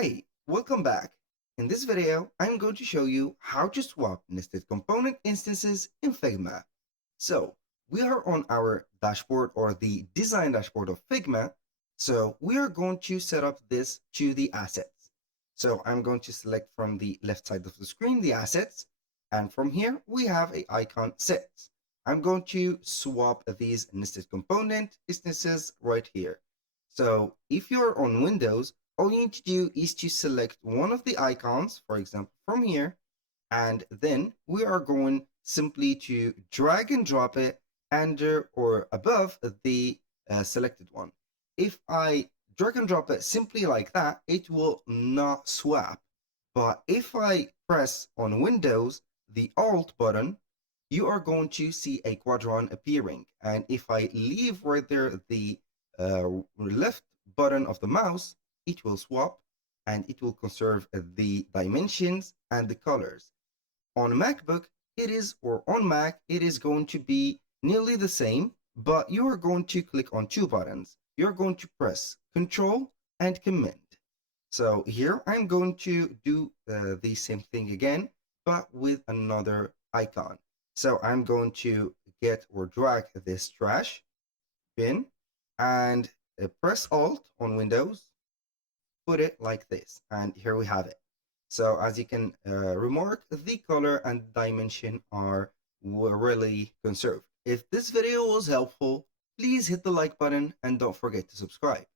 Hey, welcome back. In this video, I'm going to show you how to swap nested component instances in Figma. So we are on our dashboard or the design dashboard of Figma. So we are going to set up this to the assets. So I'm going to select from the left side of the screen, the assets. And from here, we have a icon sets. I'm going to swap these nested component instances right here. So if you're on Windows, all you need to do is to select one of the icons, for example, from here, and then we are going simply to drag and drop it under or above the selected one. If I drag and drop it simply like that, it will not swap. But if I press on Windows, the Alt button, you are going to see a quadrant appearing. And if I leave right there the left button of the mouse, it will swap and it will conserve the dimensions and the colors. On MacBook, or on Mac, it is going to be nearly the same, but you are going to click on two buttons. You're going to press Control and Command. So here I'm going to do the same thing again, but with another icon. So I'm going to get or drag this trash bin and press Alt on Windows, put it like this, and here we have it. So as you can remark, the color and dimension are really conserved. If this video was helpful, please hit the like button and don't forget to subscribe.